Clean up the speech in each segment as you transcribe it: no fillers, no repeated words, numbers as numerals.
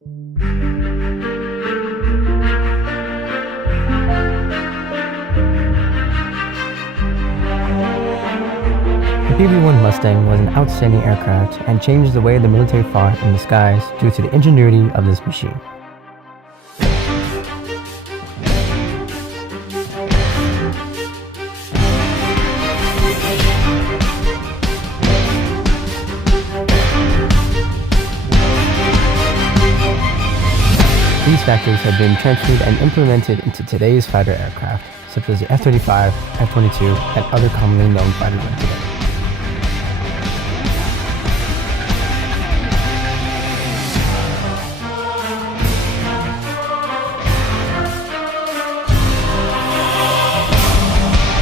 The P-51 Mustang was an outstanding aircraft and changed the way the military fought in the skies due to the ingenuity of this machine. These factors have been transferred and implemented into today's fighter aircraft, such as the F-35, F-22, and other commonly known fighters of today.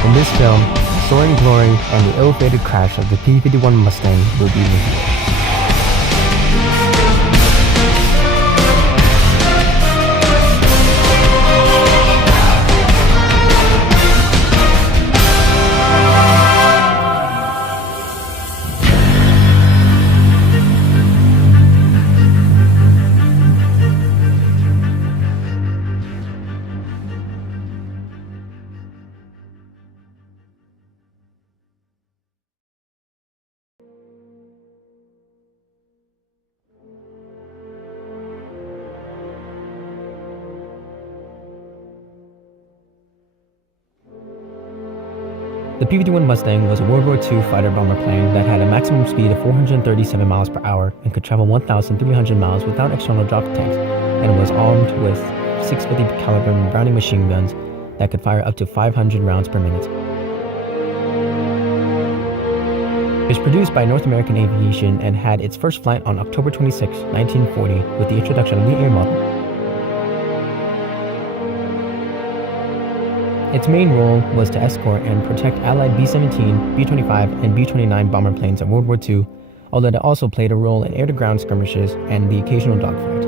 In this film, the soaring glory and the ill-fated crash of the P-51 Mustang will be revealed. The P-51 Mustang was a World War II fighter-bomber plane that had a maximum speed of 437 miles per hour and could travel 1,300 miles without external drop tanks, and was armed with 650 caliber Browning machine guns that could fire up to 500 rounds per minute. It was produced by North American Aviation and had its first flight on October 26, 1940 with the introduction of the Air model. Its main role was to escort and protect Allied B-17, B-25, and B-29 bomber planes in World War II, although it also played a role in air-to-ground skirmishes and the occasional dogfight.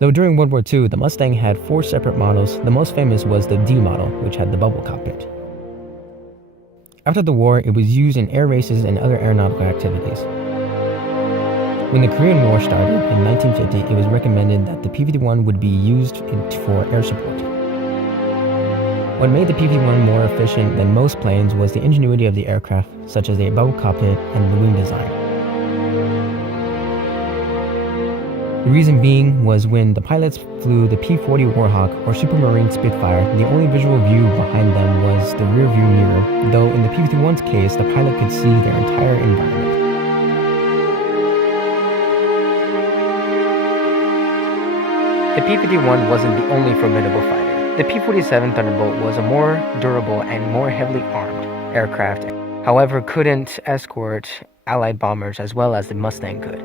Though during World War II, the Mustang had 4 separate models, the most famous was the D model, which had the bubble cockpit. After the war, it was used in air races and other aeronautical activities. When the Korean War started in 1950, it was recommended that the P-51 would be used for air support. What made the P-51 more efficient than most planes was the ingenuity of the aircraft, such as the bubble cockpit and the wing design. The reason being was when the pilots flew the P-40 Warhawk or Supermarine Spitfire, the only visual view behind them was the rear view mirror, though in the P-51's case, the pilot could see their entire environment. The P-51 wasn't the only formidable fighter. The P-47 Thunderbolt was a more durable and more heavily armed aircraft, however couldn't escort Allied bombers as well as the Mustang could.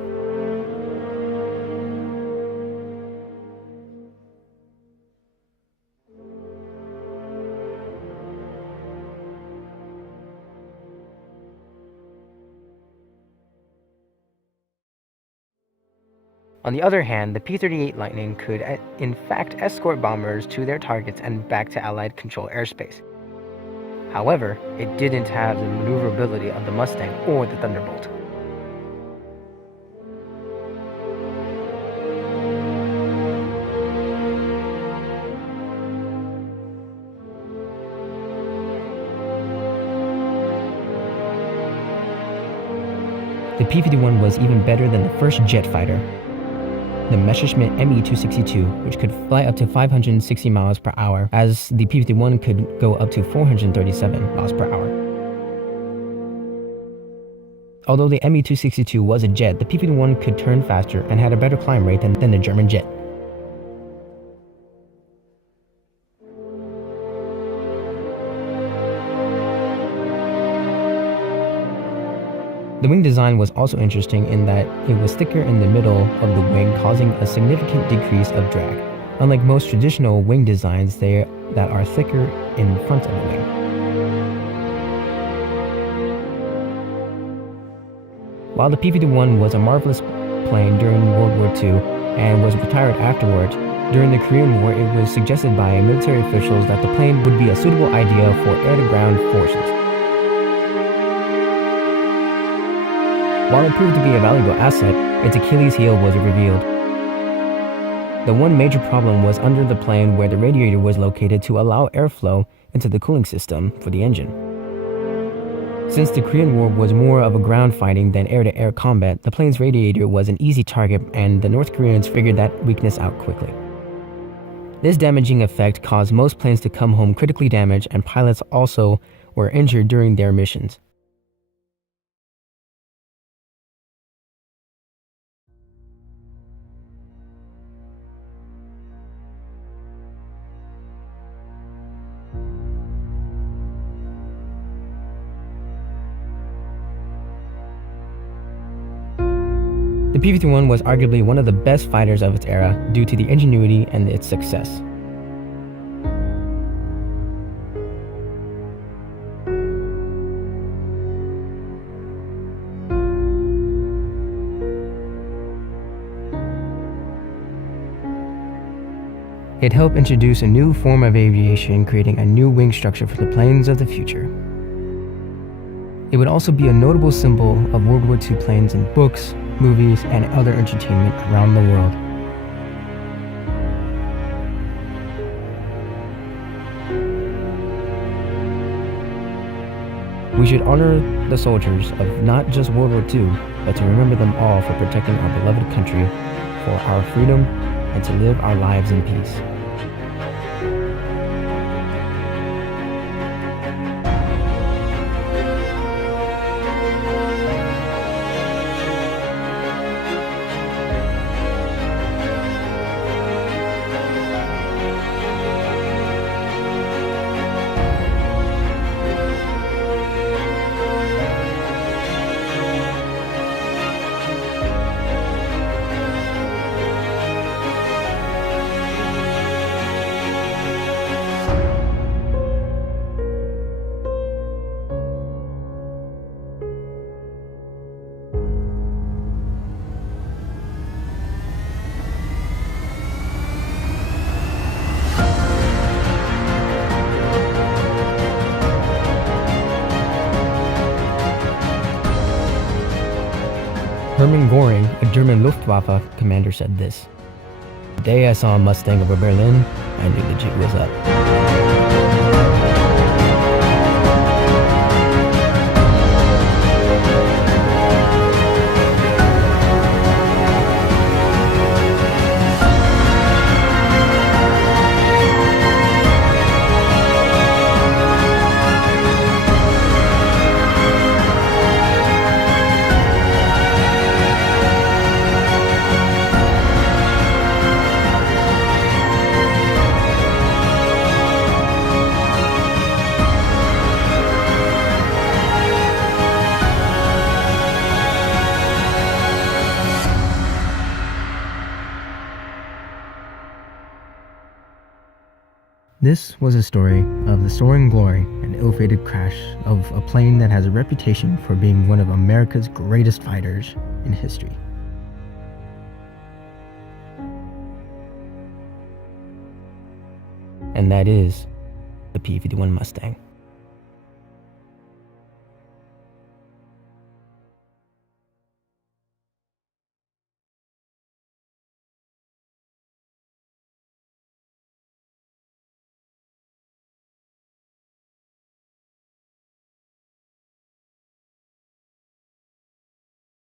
On the other hand, the P-38 Lightning could in fact escort bombers to their targets and back to Allied controlled airspace. However, it didn't have the maneuverability of the Mustang or the Thunderbolt. The P-51 was even better than the first jet fighter, the Messerschmitt Me-262, which could fly up to 560 miles per hour, as the P-51 could go up to 437 miles per hour. Although the Me-262 was a jet, the P-51 could turn faster and had a better climb rate than the German jet. The wing design was also interesting in that it was thicker in the middle of the wing, causing a significant decrease of drag, unlike most traditional wing designs that are thicker in front of the wing. While the P-51 was a marvelous plane during World War II and was retired afterwards, during the Korean War it was suggested by military officials that the plane would be a suitable idea for air-to-ground forces. While it proved to be a valuable asset, its Achilles heel was revealed. The one major problem was under the plane where the radiator was located to allow airflow into the cooling system for the engine. Since the Korean War was more of a ground fighting than air-to-air combat, the plane's radiator was an easy target and the North Koreans figured that weakness out quickly. This damaging effect caused most planes to come home critically damaged, and pilots also were injured during their missions. The P-51 was arguably one of the best fighters of its era due to the ingenuity and its success. It helped introduce a new form of aviation, creating a new wing structure for the planes of the future. It would also be a notable symbol of World War II planes in books, movies, and other entertainment around the world. We should honor the soldiers of not just World War II, but to remember them all for protecting our beloved country, for our freedom, and to live our lives in peace. Hermann Göring, a German Luftwaffe commander, said this: "The day I saw a Mustang over Berlin, I knew the jig was up." This was a story of the soaring glory and ill-fated crash of a plane that has a reputation for being one of America's greatest fighters in history. And that is the P-51 Mustang.